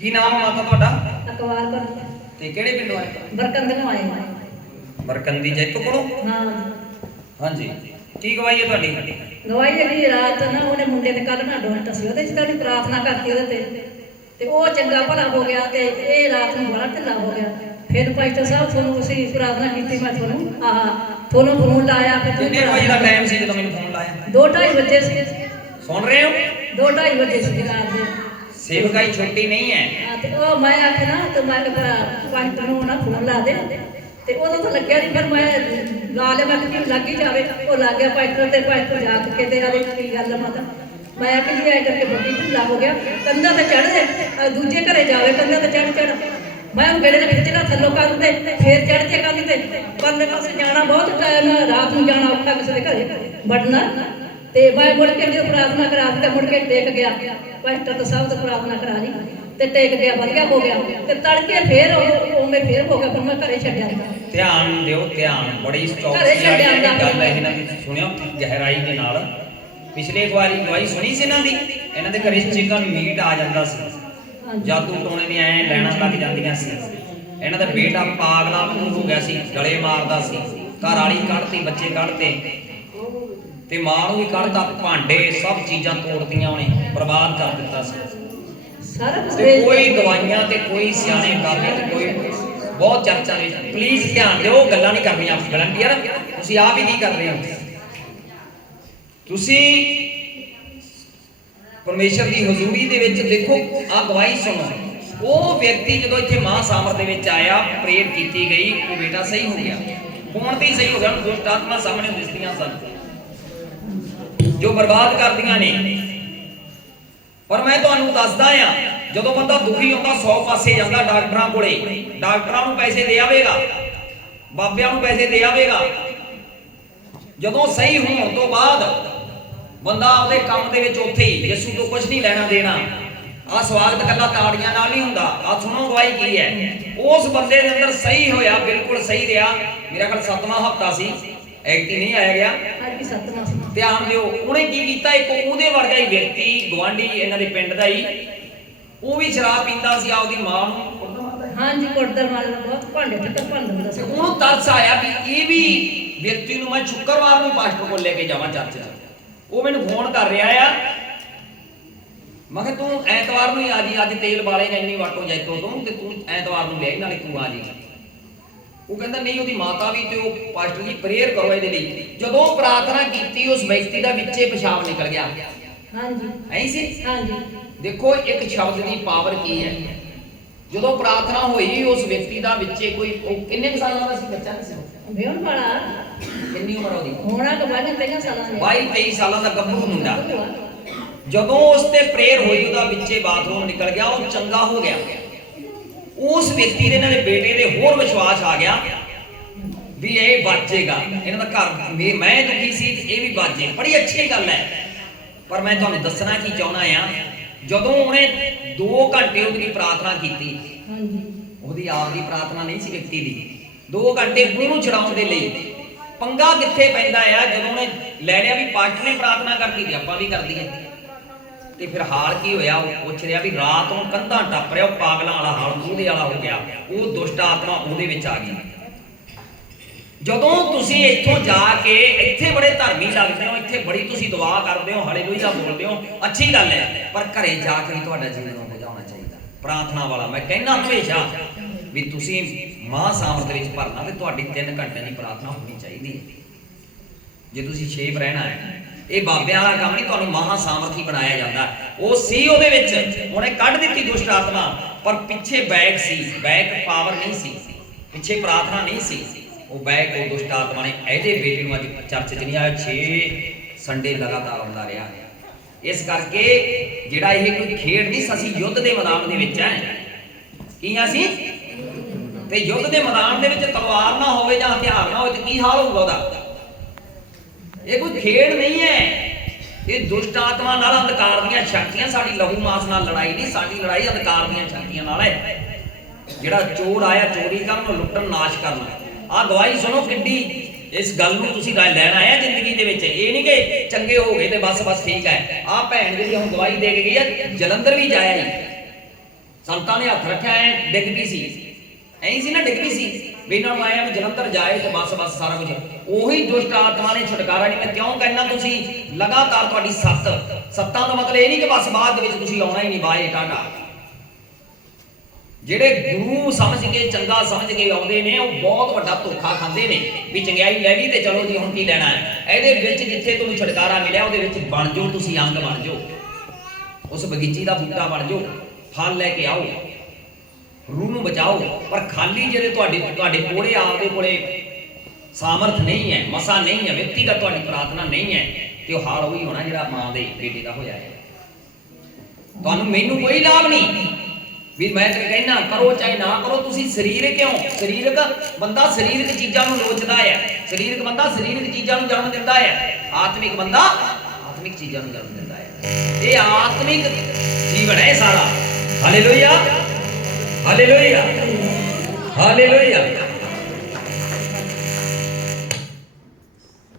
ਕੀ ਨਾਮ ਹੈ ਮਾਤਾ ਤੁਹਾਡਾ? ਅਕਵਾਰ ਪਰ ਤੇ ਕਿਹੜੇ ਪਿੰਡੋਂ ਆਏ? ਬਰਕੰਦੀਆਂ ਆਏ ਬਰਕੰਦੀ ਜੈਤੋ ਕੋਲੋਂ? ਹਾਂ। ਹਾਂਜੀ। ਕੀ ਗਵਾਈ ਹੈ ਤੁਹਾਡੀ? ਗਵਾਈ ਜਿਹੜੀ ਰਾਤ ਨਾ ਉਹਨੇ ਮੁੰਡੇ ਨੇ ਕੱਢਣਾ ਡੋਂਟ ਸੀ ਉਹਦੇ ਚ ਤਾਂ ਉਹਨੇ ਪ੍ਰਾਰਥਨਾ ਕਰਤੀ ਉਹਦੇ ਤੇ। ਤੇ ਉਹ ਚੰਗਾ ਭਲਾ ਹੋ ਗਿਆ ਤੇ ਇਹ ਰਾਤ ਨੂੰ ਬੜਾ ਢਿੱਲਾ ਹੋ ਗਿਆ। ਫਿਰ ਪਾਸਟਰ ਸਾਹਿਬ ਤੁਹਾਨੂੰ ਅਸੀਂ ਪ੍ਰਾਰਥਨਾ ਕੀਤੀ ਮੈਂ ਤੁਹਾਨੂੰ ਆਹ ਤੁਹਾਨੂੰ ਫੋਨ ਲਾਇਆ ਫਿਰ ਤੁਸੀਂ ਕਿੰਨੇ ਵਜੇ ਦਾ ਟਾਈਮ ਸੀ ਜਦੋਂ ਮੈਨੂੰ ਫੋਨ ਲਾਇਆ? ਦੋ ਢਾਈ ਵਜੇ ਸੀ। ਸੁਣ ਰਹੇ ਹੋ? ਦੋ ਢਾਈ ਵਜੇ ਸੀ ਰਾਤ ਦੇ। ਸੇਵਕਾਈ ਛੋਟੀ ਨਹੀਂ ਹੈ। ਹਾਂ, ਤੇ ਉਹ ਮੈਂ ਆਖਿਆ ਨਾ ਤੇ ਮੈਂ ਕਿਹਾ ਪਾਸਟਰ ਨੂੰ ਨਾ ਫੋਨ ਲਾ ਦੇ। ਤੇ ਉਦੋਂ ਤਾਂ ਲੱਗਿਆ ਨਹੀਂ ਫਿਰ ਮੈਂ ਗਾ ਲਿਆ ਮੈਂ ਕਿ ਲੱਗ ਹੀ ਜਾਵੇ। ਉਹ ਲੱਗ ਗਿਆ ਪਾਸਟਰ ਤੇ ਪਾਸਟਰ ਜਾ ਕੇ ਤੇ ਆਦੇ ਕੀ ਗੱਲ ਆ ਮਾਤਾ ਮੈਂ ਆਖਿਆ ਜੀ ਐ ਕਰਕੇ ਬੱਤੀ ਢਿੱਲਾ ਹੋ ਗਿਆ। ਕੰਧਾਂ ਤੇ ਚੜ ਦੇ ਦੂਜੇ ਘਰੇ ਜਾਵੇ ਕੰਧਾਂ ਤੇ ਚੜ ਚੜ ਮੈਂ ਉਹ ਗੇੜੇ ਦੇ ਵਿੱਚ ਜਿਹੜਾ ਥੱਲੋਂ ਕਰ ਤੇ ਫੇਰ ਚੜ ਕੇ ਕੰਧ ਤੇ। ਪਰਲੇ ਪਾਸੇ ਜਾਣਾ ਬਹੁਤ ਟਾਈਮ ਰਾਤ ਨੂੰ ਜਾਣਾ ਔਖਾ ਕਿਸੇ ਦੇ ਘਰੇ। ਵੜਨਾ ਤੇ ਮੈਂ ਮੁੜ ਕੇ ਜਦੋਂ ਪ੍ਰਾਰਥਨਾ ਕਰਾ ਤੇ ਮੁੜ ਕੇ ਟੇਕ ਗਿਆ। ਪਾਸਟਰ ਤੋਂ ਸਭ ਤੋਂ ਪ੍ਰਾਰਥਨਾ ਕਰਾ ਲਈ ਤੇ ਟੇਕ ਗਿਆ ਵਧੀਆ ਹੋ ਗਿਆ। ਤੇ ਤੜਕੇ ਫੇਰ ਉਹ ਉਵੇਂ ਫੇਰ ਹੋ ਗਿਆ ਮੈਂ ਘਰੇ ਛੱਡਿਆ ਧਿਆਨ ਦਿਓ ਧਿਆਨ ਬੜੀ ਸਟੌਕ। ਗੱਲ ਹੈ ਇਹਨਾਂ ਦੀ ਸੁਣਿਓ ਗਹਿਰਾਈ ਦੇ ਨਾਲ। ਪਿਛਲੇ ਵਾਰੀ ਗਵਾਹੀ ਸੁਣੀ ਸੀ ਇਹਨਾਂ ਦੀ? ਇਹਨਾਂ ਦੇ ਘਰੇ ਚਿਕਨ ਮੀਟ ਆ ਜਾਂਦਾ ਸੀ। ਜਾਦੂ ਟੋਣੇ ਦੀਆਂ ਐ ਲੈਣਾ ਲੱਗ ਜਾਂਦੀਆਂ ਸੀ। ਇਹਨਾਂ ਦਾ ਬੇਟਾ ਪਾਗਲਾ ਹੋ ਗਿਆ ਸੀ ਗਲੇ ਮਾਰਦਾ ਸੀ। ਘਰ ਵਾਲੀ ਕੱਢਤੀ ਬੱਚੇ ਕੱਢਤੇ। ਤੇ ਮਾਂ ਨੂੰ ਵੀ ਕੱਢਤਾ ਭਾਂਡੇ ਸਭ ਚੀਜ਼ਾਂ ਤੋੜਦੀਆਂ ਉਹਨੇ ਬਰਬਾਦ ਕਰ ਦਿੱਤਾ ਸੀ। ਸਾਰਾ ਕੁਝ ਕੋਈ ਦਵਾਈਆਂ ਤੇ ਕੋਈ ਸਿਆਣੇ ਬਾਬੇ ਤੇ ਕੋਈ ਬਹੁਤ ਚਰਚਾ ਵਿੱਚ ਪਲੀਜ਼ ਧਿਆਨ ਦਿਓ ਗੱਲਾਂ ਨਹੀਂ ਕਰਨੀਆਂ ਵਲੰਟੀਅਰ ਤੁਸੀਂ ਆਪ ਹੀ ਕੀ ਕਰ ਰਹੇ ਹੋ? ਤੁਸੀਂ ਪਰਮੇਸ਼ਰ ਦੀ ਹਜ਼ੂਰੀ ਦੇ ਵਿੱਚ ਦੇਖੋ ਆ ਗਵਾਹੀ ਸੁਣੋ। ਉਹ ਵਿਅਕਤੀ ਜਦੋਂ ਇੱਥੇ ਮਾਂ ਸਾਮਰ ਦੇ ਵਿੱਚ ਆਇਆ ਪ੍ਰੇਰ ਕੀਤੀ ਗਈ ਉਹ ਬੇਟਾ ਸਹੀ ਹੋ ਗਿਆ। ਤੇ ਹੀ ਸਹੀ ਹੋ ਗਿਆ? ਦੁਸ਼ਟ ਆਤਮਾ ਸਾਹਮਣੇ ਦਿਸਦੀਆਂ ਸਨ। ਜੋ ਬਰਬਾਦ ਕਰਦੀਆਂ ਨੇ। ਪਰ ਮੈਂ ਤੁਹਾਨੂੰ ਦੱਸਦਾ ਆ, ਜਦੋਂ ਬੰਦਾ ਦੁਖੀ ਹੁੰਦਾ 100 ਪਾਸੇ ਜਾਂਦਾ ਡਾਕਟਰਾਂ ਕੋਲੇ। ਡਾਕਟਰਾਂ ਨੂੰ ਪੈਸੇ ਦੇ ਆਵੇਗਾ। ਬਾਬਿਆਂ ਨੂੰ ਪੈਸੇ ਦੇ ਆਵੇਗਾ। ਜਦੋਂ ਸਹੀ ਹੋਣ ਤੋਂ ਬਾਅਦ ਬੰਦਾ ਆਪਦੇ ਕੰਮ ਦੇ ਵਿੱਚ ਉੱਥੇ ਹੀ ਯਿਸੂ ਤੋਂ ਕੁਝ ਨਹੀਂ ਲੈਣਾ ਦੇਣਾ। ਆ ਸਵਾਗਤ ਕੱਲਾ ਤਾੜੀਆਂ ਨਾਲ ਨਹੀਂ ਹੁੰਦਾ। ਆ ਸੁਣੋ ਗਵਾਹੀ ਕੀ ਹੈ? ਉਸ ਬੰਦੇ ਦੇ ਅੰਦਰ ਸਹੀ ਹੋਇਆ, ਬਿਲਕੁਲ ਸਹੀ ਰਿਹਾ। ਮੇਰਾ ਖਿਆਲ ਸੱਤਵਾਂ ਹਫਤਾ ਸੀ। ਐਕਟੀ ਨਹੀਂ ਆਇਆ ਗਿਆ। ਅੱਜ ਵੀ ਸੱਤਵਾਂ ਧਿਆਨ ਦਿਓ। ਉਹਨੇ ਕੀ ਕੀਤਾ? ਇੱਕ ਉਹਦੇ ਵਰਗਾ ਹੀ ਵਿਅਕਤੀ ਗਵਾਂਢੀ ਇਹਨਾਂ ਦੇ ਪਿੰਡ ਦਾ ਹੀ। ਉਹ ਵੀ ਸ਼ਰਾਬ ਪੀਂਦਾ ਸੀ ਆਪਦੀ ਮਾਂ ਨੂੰ। ਹਾਂਜੀ ਕੁੜਦਰ ਨਾਲ ਬਹੁਤ ਭਾਂਡੇ ਤੇ ਹੁੰਦਾ ਤੇ ਸੀ ਉਹਨੂੰ ਤਰਸ ਆਇਆ ਵੀ ਇਹ ਵੀ ਵਿਅਕਤੀ ਨੂੰ ਮੈਂ ਸ਼ੁੱਕਰਵਾਰ ਨੂੰ ਪਾਸਟਰ ਕੋਲ ਲੈ ਕੇ ਜਾਵਾਂ ਚਰਚ ਉਹ ਮੈਨੂੰ ਫੋਨ ਕਰ ਰਿਹਾ ਆ। ਮੈਂ ਕਿਹਾ ਤੂੰ ਐਤਵਾਰ ਨੂੰ ਹੀ ਆ ਜੀ। ਅੱਜ ਤੇਲ ਬਾਲੇਗਾ ਇੰਨੀ ਵਾਟੋ ਜੈਤੋ ਤੋਂ ਤੇ ਤੂੰ ਐਤਵਾਰ ਨੂੰ ਲੈ ਨਾਲੇ ਤੂੰ ਆ ਜੀ। ਉਹ ਕਹਿੰਦਾ ਨਹੀਂ ਉਹਦੀ ਮਾਤਾ ਵੀ ਤੇ ਉਹ ਪਾਸਟਰ ਜੀ ਪ੍ਰੇਅਰ ਕਰੋ ਇਹਦੇ ਲਈ। ਜਦੋਂ ਪ੍ਰਾਰਥਨਾ ਕੀਤੀ ਉਸ ਵਿਅਕਤੀ ਦਾ ਵਿੱਚੇ ਪਿਸ਼ਾਬ ਨਿਕਲ ਗਿਆ। ਹਾਂਜੀ। ਐਂ ਸੀ? ਹਾਂਜੀ। ਦੇਖੋ ਇੱਕ ਸ਼ਬਦ ਦੀ ਪਾਵਰ ਕੀ ਹੈ? ਜਦੋਂ ਪ੍ਰਾਰਥਨਾ ਹੋਈ ਉਸ ਵਿਅਕਤੀ ਦਾ ਵਿੱਚੇ ਕੋਈ ਉਹ ਕਿੰਨੇ ਕੁ ਸਾਲਾਂ ਦਾ ਸੀ? ਬੱਚਾ ਨਹੀਂ ਸੀ? ਵਿਆਹਣ ਵਾਲਾ ਕਿੰਨੀ ਉਮਰ ਉਹਦੀ? ਹੋਣਾ ਕਿ ਬਾਅਦ ਪਹਿਲਾਂ ਸਾਲਾਂ ਦੇ। 22 23 ਸਾਲਾਂ ਦਾ ਗੱਭਰੂ ਮੁੰਡਾ। ਜਦੋਂ ਉਸ ਤੇ ਪ੍ਰੇਅਰ ਹੋਈ ਉਹਦਾ ਵਿੱਚੇ ਬਾਥਰੂਮ ਨਿਕਲ ਗਿਆ ਉਹ ਚੰਗਾ ਹੋ ਗਿਆ। ਉਸ ਵਿਅਕਤੀ ਦੇ ਨਾਲ ਬੇਟੇ ਦੇ ਹੋਰ ਵਿਸ਼ਵਾਸ ਆ ਗਿਆ ਵੀ ਇਹ ਬਾਜੇਗਾ। ਇਹਨਾਂ ਦਾ ਘਰ ਮੇ- ਮੈਂ ਦੁਖੀ ਸੀ ਤੇ ਇਹ ਵੀ ਬਾਜੇ। ਬੜੀ ਅੱਛੀ ਗੱਲ ਹੈ। ਪਰ ਮੈਂ ਤੁਹਾਨੂੰ ਦੱਸਣਾ ਕੀ ਚਾਹੁੰਦਾ ਆ ਜਦੋਂ ਉਹਨੇ 2 ਘੰਟੇ ਉਹਦੀ ਪ੍ਰਾਰਥਨਾ ਕੀਤੀ ਹਾਂਜੀ। ਉਹਦੀ ਆਪ ਦੀ ਪ੍ਰਾਰਥਨਾ ਨਹੀਂ ਸੀ ਵਿਅਕਤੀ ਦੀ। 2 ਘੰਟੇ ਉਹਨੂੰ ਛਡਾਉਣ ਦੇ ਲਈ ਪੰਗਾ ਕਿੱਥੇ ਪੈਂਦਾ ਆ? ਜਦੋਂ ਉਹਨੇ ਲੈਣਿਆ ਵੀ ਪਾਸਟਰ ਨੇ ਪ੍ਰਾਰਥਨਾ ਕਰਦੀ ਤੇ ਆਪਾਂ ਵੀ ਕਰਦੀਏ ਤੇ ਫਿਰ ਹਾਲ ਕੀ ਹੋਇਆ? ਉਹ ਪੁੱਛ ਰਿਹਾ ਵੀ ਰਾਤ ਨੂੰ ਕੰਧਾਂ ਟੱਪ ਰਿਹਾ, ਉਹ ਪਾਗਲਾਂ ਵਾਲਾ ਹਾਲ ਉਹਦੇ ਵਾਲਾ ਹੋ ਗਿਆ। ਉਹ ਦੁਸ਼ਟ ਆਤਮਾ ਉਹਦੇ ਵਿੱਚ ਆ ਗਈ। ਜਦੋਂ ਤੁਸੀਂ ਇੱਥੋਂ ਜਾ ਕੇ ਇੱਥੇ ਬੜੇ ਧਰਮੀ ਲੱਗਦੇ ਹੋ, ਇੱਥੇ ਬੜੀ ਤੁਸੀਂ ਦੁਆ ਕਰਦੇ ਹੋ ਹਾਲੇਲੂਇਆ ਬੋਲਦੇ ਹੋ, ਅੱਛੀ ਗੱਲ ਹੈ। ਪਰ ਘਰੇ ਜਾ ਕੇ ਵੀ ਤੁਹਾਡਾ ਜੀਵਨ ਹੋ ਜਾਣਾ ਚਾਹੀਦਾ। ਪ੍ਰਾਰਥਨਾ ਵਾਲਾ, ਮੈਂ ਕਹਿੰਦਾ ਹਮੇਸ਼ਾ ਵੀ ਤੁਸੀਂ ਮਾਂ ਸਾਮਰ ਦੇ ਵਿੱਚ ਭਰਨਾ ਤੇ ਤੁਹਾਡੀ 3 ਘੰਟਿਆਂ ਦੀ ਪ੍ਰਾਰਥਨਾ ਹੋਣੀ ਚਾਹੀਦੀ ਹੈ। ਜੇ ਤੁਸੀਂ ਸ਼ੇਵ ਰਹਿਣਾ ਹੈ ਇਹ ਬਾਬਿਆਂ ਵਾਲਾ ਕੰਮ ਨਹੀਂ, ਤੁਹਾਨੂੰ ਮਹਾ ਸਾਮਰਥੀ ਬਣਾਇਆ ਜਾਂਦਾ। ਉਹ ਸੀ ਉਹਦੇ ਵਿੱਚ, ਉਹਨੇ ਕੱਢ ਦਿੱਤੀ ਦੁਸ਼ਟ ਆਤਮਾ, ਪਰ ਪਿੱਛੇ ਬੈਕ ਸੀ, ਬੈਕ ਪਾਵਰ ਨਹੀਂ ਸੀ, ਪਿੱਛੇ ਪ੍ਰਾਰਥਨਾ ਨਹੀਂ ਸੀ। ਉਹ ਬੈਕ, ਉਹ ਦੁਸ਼ਟ ਆਤਮਾ ਨੇ ਇਹਦੇ ਬੇਟੇ ਨੂੰ ਅੱਜ ਚਰਚ 'ਚ ਨਹੀਂ ਆਇਆ 6 ਸੰਡੇ ਲਗਾਤਾਰ ਆਉਂਦਾ ਰਿਹਾ। ਇਸ ਕਰਕੇ ਜਿਹੜਾ ਇਹ ਕੋਈ ਖੇਡ ਨਹੀਂ ਅਸੀਂ ਯੁੱਧ ਦੇ ਮੈਦਾਨ ਦੇ ਵਿੱਚ ਹੈ। ਕੀ ਅਸੀਂ? ਤੇ ਯੁੱਧ ਦੇ ਮੈਦਾਨ ਦੇ ਵਿੱਚ ਤਲਵਾਰ ਨਾ ਹੋਵੇ ਜਾਂ ਹਥਿਆਰ ਨਾ ਹੋਵੇ, ਤੇ ਕੀ ਹਾਲ ਹੋਊਗਾ ਉਹਦਾ? ਇਹ ਕੋਈ ਖੇਡ ਨਹੀਂ ਹੈ। ਇਹ ਦੁਸ਼ਟ ਆਤਮਾ ਨਾਲ ਅੰਧਕਾਰ ਦੀਆਂ ਸ਼ਕਤੀਆਂ ਸਾਡੀ ਲਹੂ ਮਾਸ ਨਾਲ ਲੜਾਈ ਨਹੀਂ, ਸਾਡੀ ਲੜਾਈ ਅੰਧਕਾਰ ਦੀਆਂ ਸ਼ਕਤੀਆਂ ਨਾਲ ਹੈ। ਜਿਹੜਾ ਚੋਰ ਆਇਆ, ਚੋਰੀ ਕਰਨ ਲੁੱਟਣ ਨਾਸ਼ ਕਰਨ ਆਹ ਗਵਾਹੀ ਸੁਣੋ ਕਿੱਡੀ। ਇਸ ਗੱਲ ਨੂੰ ਤੁਸੀਂ ਗੱਲ ਲੈਣ ਆਇਆ ਜ਼ਿੰਦਗੀ ਦੇ ਵਿੱਚ। ਇਹ ਨਹੀਂ ਕਿ ਚੰਗੇ ਹੋ ਗਏ ਤੇ ਬਸ ਬਸ ਠੀਕ ਹੈ। ਆਹ ਭੈਣ ਜਿਹੜੀ ਹੁਣ ਗਵਾਹੀ ਦੇ ਕੇ ਗਈ ਹੈ, ਜਲੰਧਰ ਵੀ ਜਾਇਆ ਹੀ ਸੰਤਾਂ ਨੇ ਹੱਥ ਰੱਖਿਆ ਹੈ, ਡਿੱਗ ਪਈ ਸੀ। ਐਂ ਸੀ ਨਾ, ਡਿੱਗ ਪਈ ਸੀ। ਵੀ ਇਹਨਾਂ ਜਲੰਧਰ ਜਾਏ ਤੇ ਬਸ ਬਸ ਸਾਰਾ ਕੁਝ। ਉਹੀ ਦੁਸ਼ਟ ਆਤਮਾ ਨੇ ਛੁਟਕਾਰਾ ਨਹੀਂ। ਮੈਂ ਕਿਉਂ ਕਹਿਣਾ ਤੁਸੀਂ? ਲਗਾਤਾਰ ਤੁਹਾਡੀ ਸੱਤ। ਸੱਤਾਂ ਦਾ ਮਤਲਬ ਇਹ ਨਹੀਂ ਕਿ ਬਸ ਬਾਅਦ ਦੇ ਵਿੱਚ ਤੁਸੀਂ ਆਉਣਾ ਹੀ ਨਹੀਂ, ਬਾਏ, ਟਾਟਾ। ਜਿਹੜੇ ਗੁਰੂ ਸਮਝ ਕੇ, ਚੰਗਾ ਸਮਝ ਕੇ ਆਉਂਦੇ ਨੇ, ਉਹ ਬਹੁਤ ਵੱਡਾ ਧੋਖਾ ਖਾਂਦੇ ਨੇ। ਵੀ ਚੰਗਿਆਈ ਲੈ ਲਈ ਤੇ ਚਲੋ ਜੀ, ਹੁਣ ਕੀ ਲੈਣਾ ਹੈ? ਇਹਦੇ ਵਿੱਚ ਜਿੱਥੇ ਤੁਹਾਨੂੰ ਛੁਟਕਾਰਾ ਮਿਲਿਆ, ਉਹਦੇ ਵਿੱਚ ਬਣ ਜਾਓ, ਤੁਸੀਂ ਅੰਗ ਬਣ ਜਾਓ। ਉਸ ਬਗੀਚੀ ਦਾ ਬੂਟਾ ਬਣ ਜਾਓ। ਫਲ ਲੈ ਕੇ ਆਓ। ਰੂਹ ਨੂੰ ਬਚਾਓ, ਪਰ ਖਾਲੀ ਜਿਹੜੇ ਤੁਹਾਡੇ ਤੁਹਾਡੇ ਕੋਲੇ ਆਪਦੇ ਕੋਲੇ ਸਾਮਰਥ ਨਹੀਂ ਹੈ, ਮਸਾ ਨਹੀਂ ਹੈ, ਵਿਅਕਤੀਗਤ ਤੁਹਾਡੀ ਪ੍ਰਾਰਥਨਾ ਨਹੀਂ ਹੈ ਤੇ ਉਹ ਹਾਲ ਉਹੀ ਹੋਣਾ ਜਿਹੜਾ ਮਾਂ ਦੇ ਬੇਟੇ ਦਾ ਹੋਇਆ ਹੈ। ਤੁਹਾਨੂੰ ਮੈਨੂੰ ਕੋਈ ਲਾਭ ਨਹੀਂ। ਵੀ ਮੈਂ ਤੇ ਕਹਿਣਾ ਕਰੋ ਚਾਹੇ ਨਾ ਕਰੋ, ਤੁਸੀਂ ਸਰੀਰ ਕਿਉਂ? ਸਰੀਰਕ ਬੰਦਾ ਸਰੀਰਕ ਚੀਜ਼ਾਂ ਨੂੰ ਲੋਚਦਾ ਹੈ। ਸਰੀਰਕ ਬੰਦਾ ਸਰੀਰਕ ਚੀਜ਼ਾਂ ਨੂੰ ਜਨਮ ਦਿੰਦਾ ਹੈ। ਆਤਮਿਕ ਬੰਦਾ ਆਤਮਿਕ ਚੀਜ਼ਾਂ ਨੂੰ ਜਨਮ ਦਿੰਦਾ ਹੈ। ਇਹ ਆਤਮਿਕ ਜੀਵਨ ਹੈ ਇਹ ਸਾਰਾ। Hallelujah hallelujah hallelujah